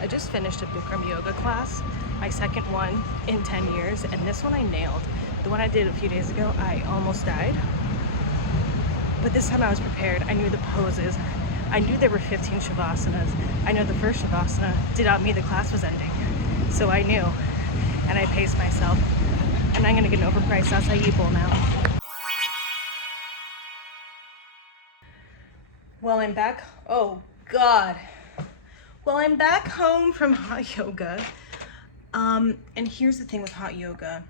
I just finished a Bikram yoga class, my second one in 10 years, and this one I nailed. The one I did a few days ago, I almost died. But this time I was prepared. I knew the poses. I knew there were 15 Shavasanas. I know the first Shavasana did not mean the class was ending. So I knew, and I paced myself. And I'm gonna get an overpriced acai bowl now. Well, I'm back. Oh God. Well, I'm back home from hot yoga. And here's the thing with hot yoga.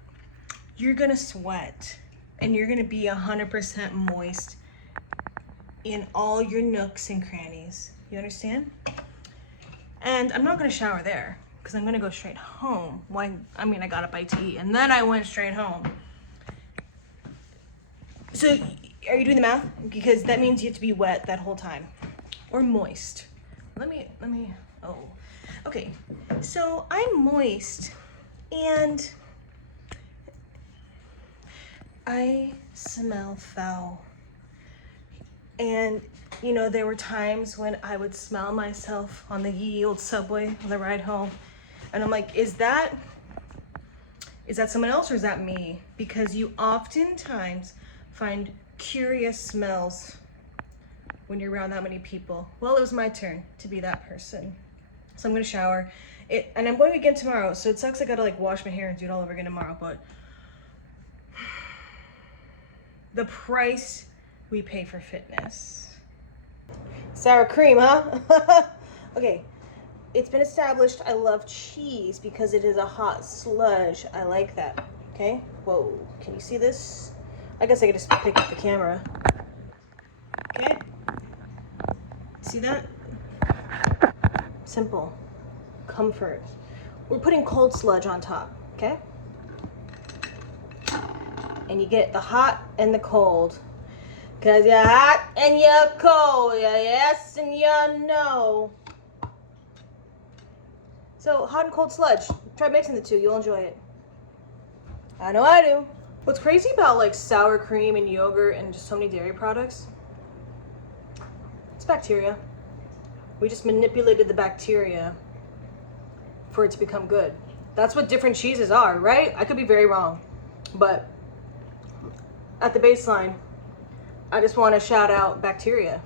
You're gonna sweat and you're gonna be 100% moist in all your nooks and crannies. You understand? And I'm not gonna shower there because I'm gonna go straight home. I got a bite to eat and then I went straight home. So are you doing the math? Because that means you have to be wet that whole time or moist. Let me, oh, okay. So I'm moist and I smell foul. And you know, there were times when I would smell myself on the ye old subway on the ride home. And I'm like, is that someone else or is that me? Because you oftentimes find curious smells when you're around that many people. Well, it was my turn to be that person. So I'm gonna shower. And I'm going again tomorrow, so it sucks I gotta like wash my hair and do it all over again tomorrow, but the price we pay for fitness. Sour cream, huh? Okay, it's been established I love cheese because it is a hot sludge. I like that, okay? Whoa, can you see this? I guess I could just pick up the camera. Okay? See that? Simple. Comfort. We're putting cold sludge on top, okay? And you get the hot and the cold. Cause you're hot and you're cold. You're yes and you're no. So hot and cold sludge. Try mixing the two, you'll enjoy it. I know I do. What's crazy about like sour cream and yogurt and just so many dairy products? It's bacteria. We just manipulated the bacteria for it to become good. That's what different cheeses are, right? I could be very wrong. But at the baseline, I just want to shout out bacteria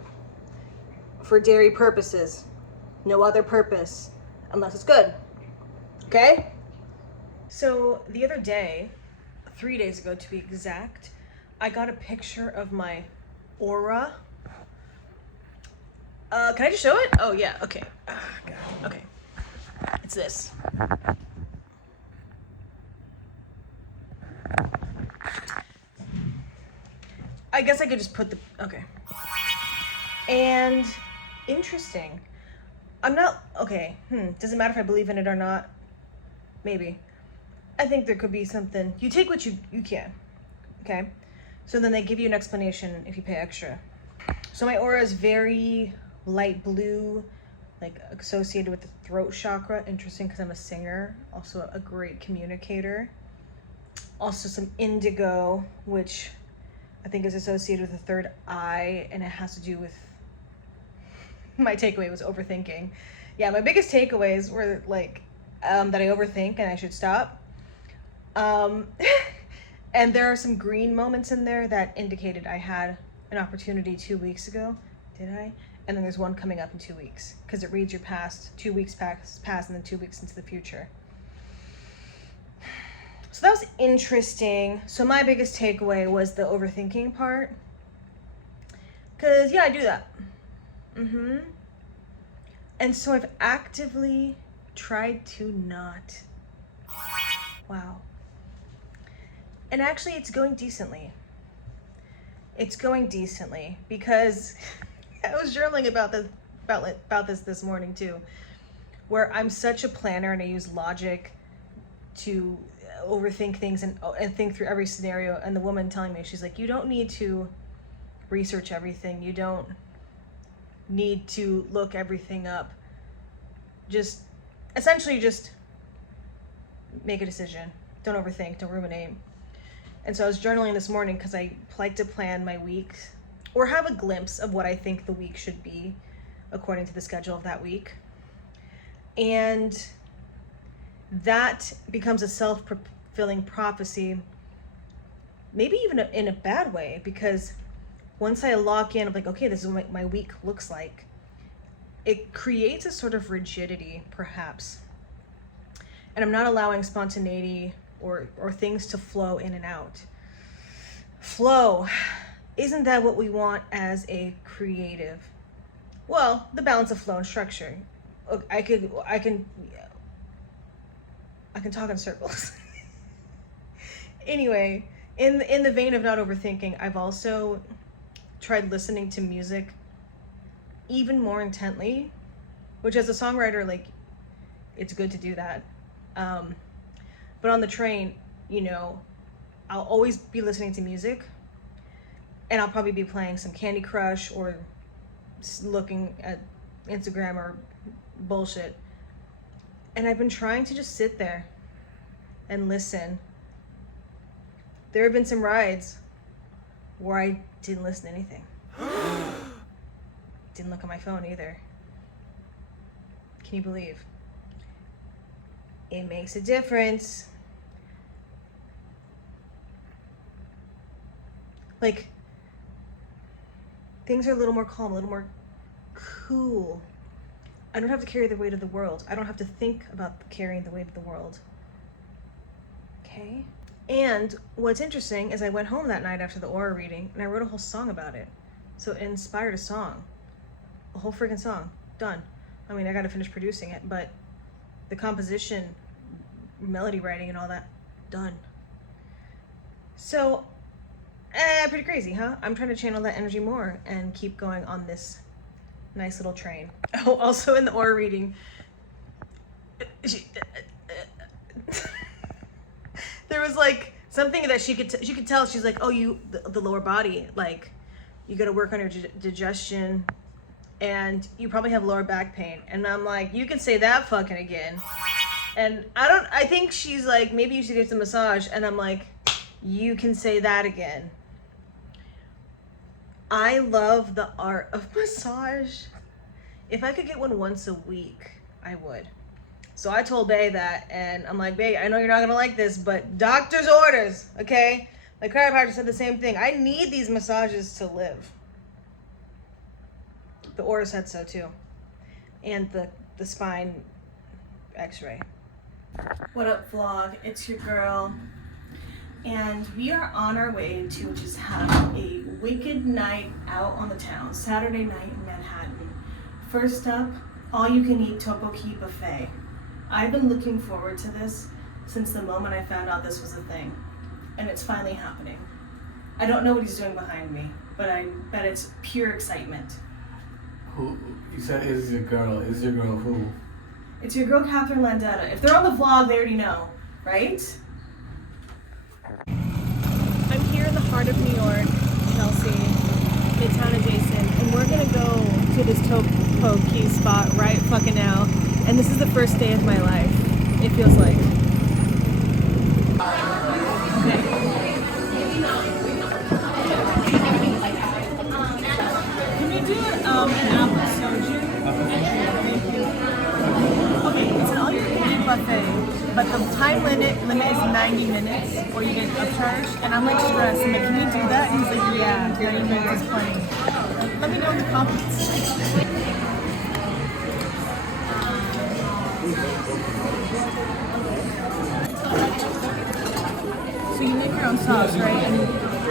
for dairy purposes. No other purpose unless it's good. Okay? So the other day, 3 days ago to be exact, I got a picture of my aura. Can I just show it? Oh yeah, okay. God. Okay. It's this. I guess I could just put the, okay. And interesting. I'm not, okay, does it matter if I believe in it or not? Maybe. I think there could be something. You take what you can, okay? So then they give you an explanation if you pay extra. So my aura is very light blue, like associated with the throat chakra. Interesting because I'm a singer, also a great communicator. Also some indigo, which I think is associated with the third eye, and it has to do with, my takeaway was overthinking. Yeah, my biggest takeaways were like that I overthink and I should stop. And there are some green moments in there that indicated I had an opportunity 2 weeks ago. Did I? And then there's one coming up in 2 weeks because it reads your past, 2 weeks past, and then 2 weeks into the future. So that was interesting. So my biggest takeaway was the overthinking part. Because, yeah, I do that. And so I've actively tried to not. Wow. And actually, it's going decently. It's going decently because I was journaling about this morning too, where I'm such a planner and I use logic to overthink things and think through every scenario. And the woman telling me, she's like, you don't need to research everything. You don't need to look everything up. Just essentially just make a decision. Don't overthink, don't ruminate. And so I was journaling this morning because I like to plan my week or have a glimpse of what I think the week should be according to the schedule of that week. And that becomes a self-fulfilling prophecy, maybe even in a bad way, because once I lock in, I'm like, okay, this is what my week looks like. It creates a sort of rigidity, perhaps. And I'm not allowing spontaneity or things to flow in and out. Flow. Isn't that what we want as a creative? Well, the balance of flow and structure. I can talk in circles. Anyway, in the vein of not overthinking, I've also tried listening to music even more intently, which as a songwriter, like, it's good to do that. But on the train, you know, I'll always be listening to music, and I'll probably be playing some Candy Crush or looking at Instagram or bullshit. And I've been trying to just sit there and listen. There have been some rides where I didn't listen to anything. Didn't look at my phone either. Can you believe? It makes a difference. Like, things are a little more calm, a little more cool. I don't have to carry the weight of the world. I don't have to think about carrying the weight of the world. Okay? And what's interesting is I went home that night after the aura reading and I wrote a whole song about it. So it inspired a song. A whole freaking song. Done. I mean, I gotta finish producing it, but the composition, melody writing and all that, done. So, pretty crazy, huh? I'm trying to channel that energy more and keep going on this nice little train. Oh, also in the aura reading, there was like something that she could tell. She's like, oh, the lower body, like, you got to work on your digestion, and you probably have lower back pain. And I'm like, you can say that fucking again. And I think she's like, maybe you should get some massage. And I'm like, you can say that again. I love the art of massage. If I could get one once a week, I would. So I told Bae that, and I'm like, Bae, I know you're not gonna like this, but doctor's orders, okay? My chiropractor said the same thing. I need these massages to live. The aura said so too. And the spine x-ray. What up, vlog? It's your girl. And we are on our way to just have a wicked night out on the town. Saturday night in Manhattan. First up, all-you-can-eat topokki buffet. I've been looking forward to this since the moment I found out this was a thing. And it's finally happening. I don't know what he's doing behind me, but I bet it's pure excitement. Who? You said is your girl. Is your girl who? It's your girl, Catherine Landetta. If they're on the vlog, they already know, right? I'm here in the heart of New York, Chelsea, Midtown adjacent, and we're gonna go to this topokki spot right fucking now. And this is the first day of my life, it feels like. Okay. Can we do an apple soju? Okay, it's an all-you-can-eat buffet, but the time limit is 90 minutes, or you get upcharged. And I'm like stressed. I'm like, can you do that? And he's like, yeah, 90 minutes is plenty. Let me know in the comments. So you make your own sauce, right? And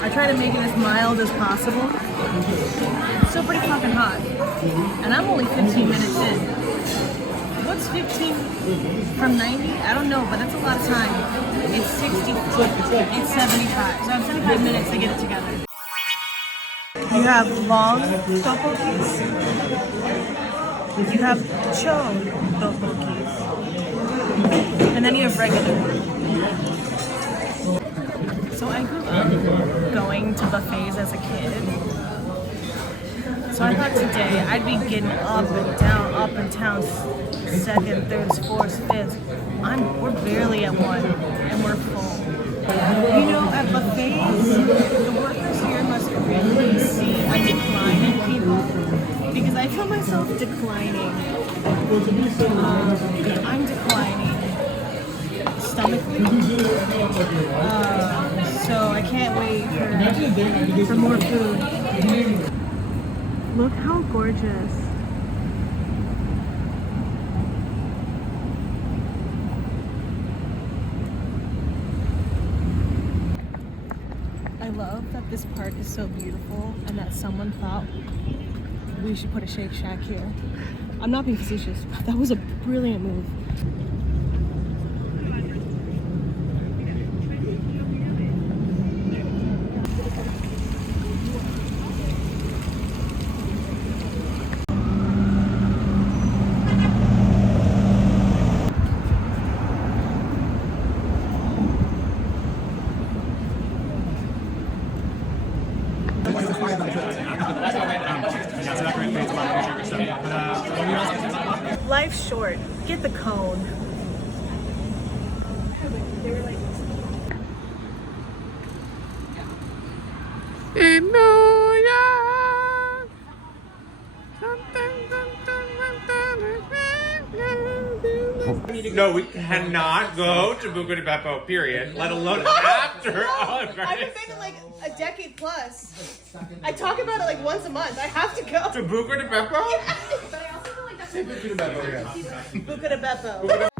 I try to make it as mild as possible. It's still pretty fucking hot. And I'm only 15 minutes in. What's 15 from 90? I don't know, but that's a lot of time. It's 60, it's 75. So I have 75 minutes to get it together. You have long topokkis. You have cho topokkis. And then you have regular. So I grew up going to buffets as a kid. So I thought today I'd be getting up and down, second, thirds, fourths, fifths. We're barely at one, and we're full. You know, at buffets, the workers here must really see a decline in people. because I feel myself declining. I'm declining. Stomach. So I can't wait for more food. Look how gorgeous. I love that this park is so beautiful and that someone thought we should put a Shake Shack here. I'm not being facetious. That was a brilliant move. Life's short. Get the cone. In New York. No, we cannot go to Buca di Beppo, period, let alone after Olive I haven't been in like a decade plus. I talk about it like once a month. I have to go. To Buca di Beppo? Buca di Beppo.